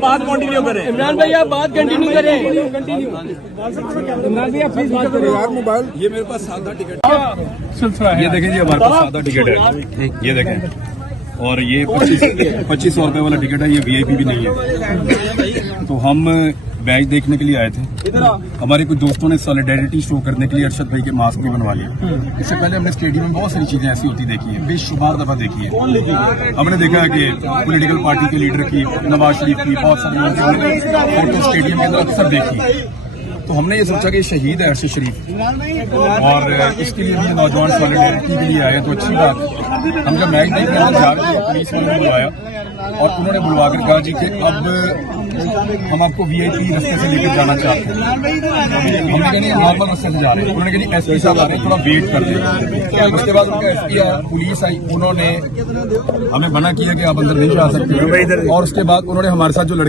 बात कंटिन्यू करें। इमरान भाई आप बात कंटिन्यू करें। इमरान भाई आप प्लीज बात करें। यार मोबाइल ये मेरे पास सादा टिकट सिलसिला है। ये देखें जी, हमारे पास सादा टिकट है, ये देखें। और ये 2500 रुपए वाला टिकट है, ये वीआईपी भी नहीं है। तो हम मैच देखने के लिए आए थे। हमारे कुछ दोस्तों ने सॉलिडेरिटी शो करने के लिए अरशद भाई के मास्क भी बनवा लिए। इससे पहले हमने स्टेडियम में बहुत सारी चीजें ऐसी होती देखी है, बेशुमार दफा देखी है। हमने देखा है कि पॉलिटिकल पार्टी के लीडर की, नवाज शरीफ की, बहुत सारे लोगों की फोटो स्टेडियम के अंदर अक्सर देखी। तो हमने ये सोचा कि शहीद है अरशद शरीफ, और इसके लिए भी नौजवान सॉलिडेरिटी के लिए आए, तो अच्छी बात है। हम जब मैच देखने जा रहे थे, पुलिस ने बुलवाया और उन्होंने बुलवाकर कहा जी कि अब हम आपको वीआईपी रास्ते से लेकर जाना चाहते हैं। हमने कहा नॉर्मल रास्ते से जा रहे हैं। उन्होंने कहा एसपी साहब आ रहे हैं, थोड़ा वेट कर लें। उसके बाद उनका एसपी आया, पुलिस आई, उन्होंने हमें मना किया कि आप अंदर नहीं जा सकते। और उसके बाद उन्होंने हमारे साथ जो लड़के